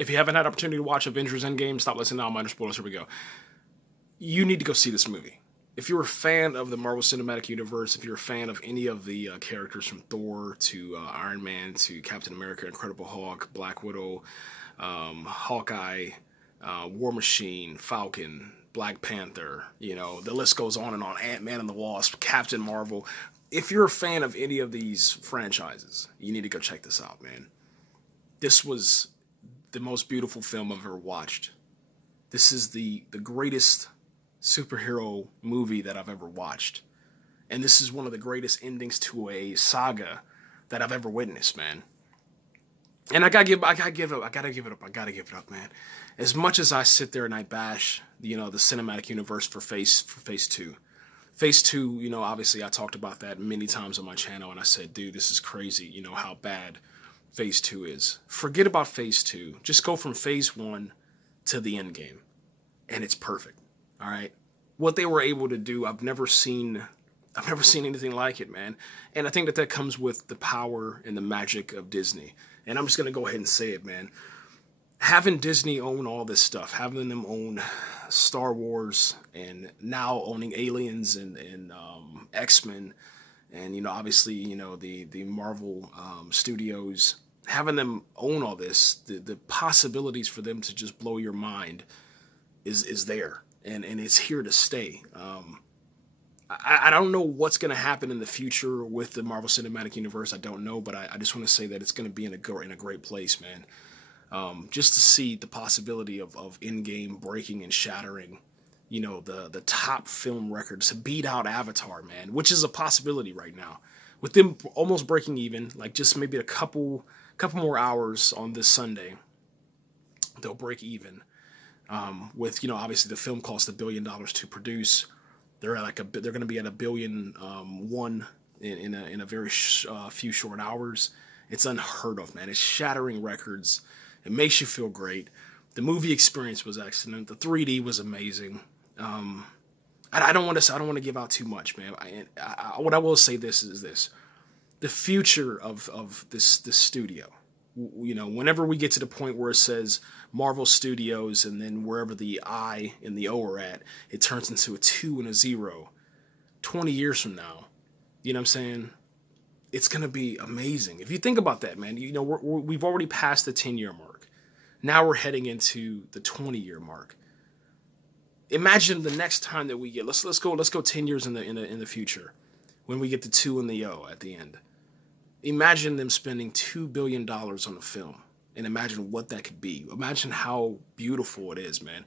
If you haven't had opportunity to watch Avengers Endgame, stop listening now. Minor spoilers. Here we go. You need to go see this movie. If you're a fan of the Marvel Cinematic Universe, if you're a fan of any of the characters from Thor to Iron Man to Captain America, Incredible Hulk, Black Widow, Hawkeye, War Machine, Falcon, Black Panther, the list goes on and on. Ant-Man and the Wasp, Captain Marvel. If you're a fan of any of these franchises, you need to go check this out, man. This was the most beautiful film I've ever watched. This is the greatest superhero movie that I've ever watched. And this is one of the greatest endings to a saga that I've ever witnessed, man. And I gotta give it up, man. As much as I sit there and I bash, the cinematic universe for phase two. Phase two, obviously I talked about that many times on my channel, and I said, dude, this is crazy, how bad phase two is. Forget about phase two. Just go from phase one to the end game. And it's perfect. All right. What they were able to do, I've never seen anything like it, man. And I think that comes with the power and the magic of Disney. And I'm just going to go ahead and say it, man. Having Disney own all this stuff, having them own Star Wars, and now owning Aliens and X-Men, and, obviously, the Marvel studios, having them own all this, the possibilities for them to just blow your mind is there. And it's here to stay. I don't know what's going to happen in the future with the Marvel Cinematic Universe. I don't know, but I just want to say that it's going to be in a great place, man. Just to see the possibility of Endgame breaking and shattering, the top film records to beat out Avatar, man, which is a possibility right now. With them almost breaking even, like just maybe a couple more hours on this Sunday, they'll break even. With obviously the film cost $1 billion to produce, they're going to be at $1 billion in a very few short hours. It's unheard of, man. It's shattering records. It makes you feel great. The movie experience was excellent. The 3D was amazing. I don't want to give out too much, man. What I will say is this: the future of this studio. Whenever we get to the point where it says Marvel Studios and then wherever the I and the O are at, it turns into a 2 and a 0. 20 years from now, you know what I'm saying? It's going to be amazing. If you think about that, man, we've already passed the 10-year mark. Now we're heading into the 20-year mark. Imagine the next time that we get, let's go 10 years in the future when we get the 2 and the O at the end. Imagine them spending $2 billion on a film, and imagine what that could be. Imagine how beautiful it is, man.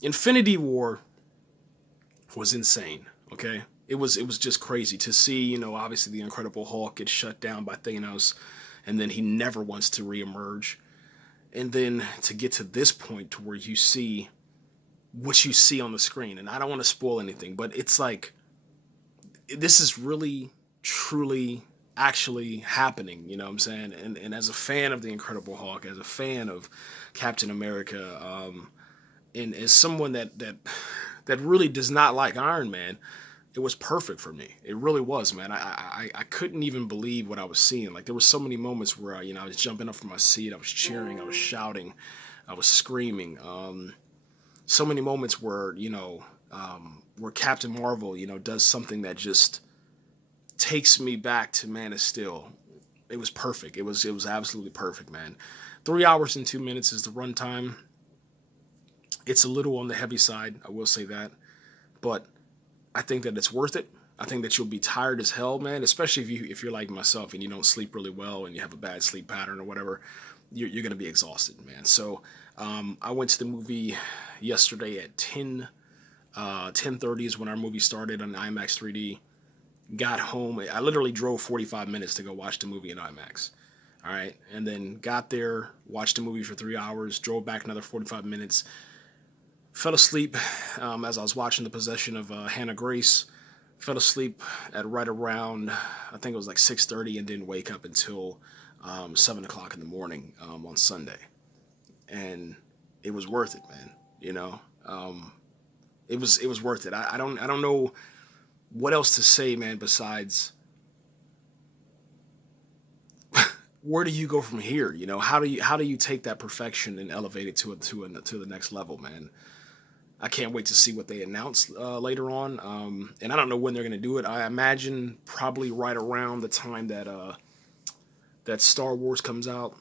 Infinity War was insane, okay? It was just crazy to see, obviously the Incredible Hulk get shut down by Thanos, and then he never wants to reemerge. And then to get to this point to where you see what you see on the screen, and I don't want to spoil anything, but it's like, this is really, truly actually happening, you know what I'm saying? And as a fan of the Incredible Hulk, as a fan of Captain America, and as someone that really does not like Iron Man, it was perfect for me. It really was, man. I couldn't even believe what I was seeing. Like, there were so many moments where I was jumping up from my seat, I was cheering, I was shouting, I was screaming. So many moments where where Captain Marvel does something that just takes me back to Man of Steel. It was perfect. It was absolutely perfect, man. 3 hours and 2 minutes is the runtime. It's a little on the heavy side, I will say that, but I think that it's worth it. I think that you'll be tired as hell, man, especially if you're like myself and you don't sleep really well and you have a bad sleep pattern or whatever. You're going to be exhausted, man. So I went to the movie yesterday at 10:30 is when our movie started on IMAX 3D. Got home. I literally drove 45 minutes to go watch the movie in IMAX. All right. And then got there, watched the movie for 3 hours, drove back another 45 minutes, fell asleep as I was watching The Possession of Hannah Grace. Fell asleep at right around, I think it was like 6:30, and didn't wake up until 7 o'clock in the morning on Sunday. And it was worth it, man. It was worth it. I don't know what else to say, man, besides where do you go from here? You know, how do you take that perfection and elevate it to the next level, man? I can't wait to see what they announce later on. And I don't know when they're going to do it. I imagine probably right around the time that Star Wars comes out.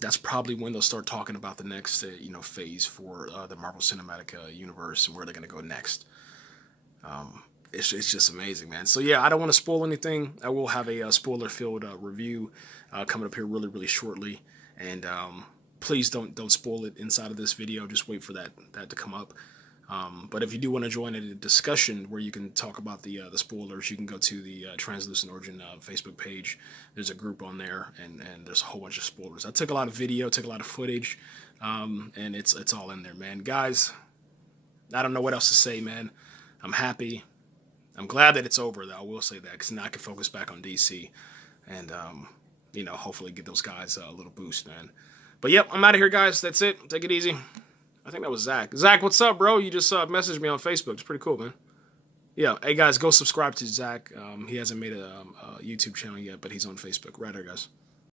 That's probably when they'll start talking about the next phase for the Marvel Cinematic Universe and where they're going to go next. It's just amazing, man. So yeah, I don't want to spoil anything. I will have a spoiler-filled review coming up here really shortly, and please don't spoil it inside of this video. Just wait for that to come up. But if you do want to join a discussion where you can talk about the spoilers, you can go to the Translucent Origin Facebook page. There's a group on there, and there's a whole bunch of spoilers. I took a lot of video, took a lot of footage, and it's all in there, man. Guys, I don't know what else to say, man. I'm happy. I'm glad that it's over, though. I will say that, because now I can focus back on DC and, hopefully get those guys a little boost, man. But, yep, I'm out of here, guys. That's it. Take it easy. I think that was Zach. Zach, what's up, bro? You just messaged me on Facebook. It's pretty cool, man. Yeah. Hey, guys, go subscribe to Zach. He hasn't made a YouTube channel yet, but he's on Facebook. Right here, guys.